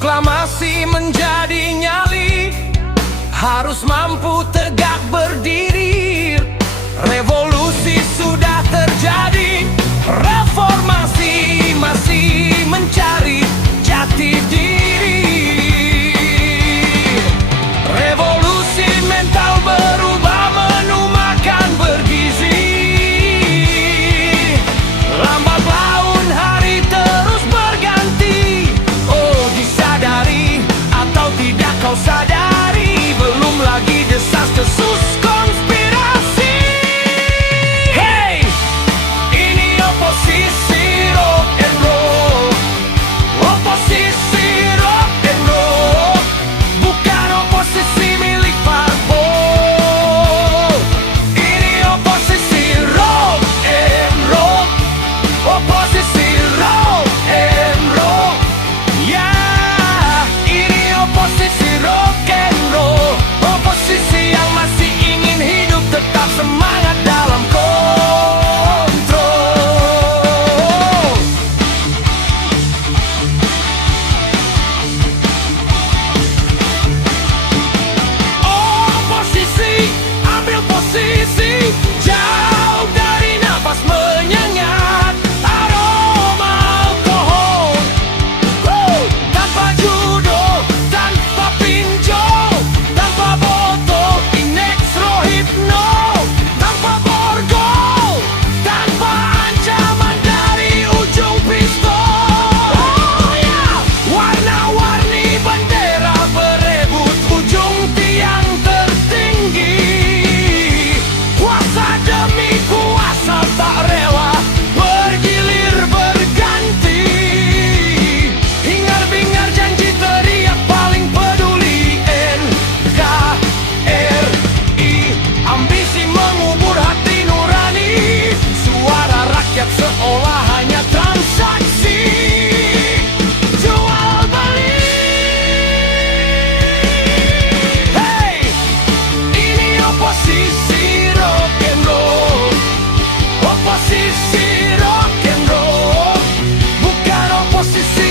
Proklamasi menjadi nyali, harus mampu tegak berdiri. Revolusi sudah terjadi, reformasi masih mencari jati diri. Revolusi mental berubah menu makan bergizi. Lambat laun hari terus berganti. Oh, disadari atau tidak kau sadari, belum lagi desas-desus konspirasi. Hey, ini oposisi rock and roll. Oposisi rock and roll, bukan oposisi milik parpol. Ini oposisi rock and roll. Oposisi rock and roll. Ya, ini oposisi rock and roll. Oposisi yang masih ingin hidup tetap semangat dalam kontrol. Oposisi, ambil posisi, jauh dari nafas menyengat aroma alkohol. Tanpa judo, tanpa pinjol, tanpa botol Inex Rohypno, tanpa borgol, tanpa ancaman dari ujung pistol. Oh ya, warna-warni bendera berebut ujung tiang tertinggi. Kuasa demi kuasa tak rela bergilir berganti. Hingar-bingar janji teriak paling peduli NKRI. Ambisi mengubur hati nurani. Suara rakyat seolah hanya transaksi jual beli. Hey, ini oposisi rock and roll. Oposisi rock and roll, bukan oposisi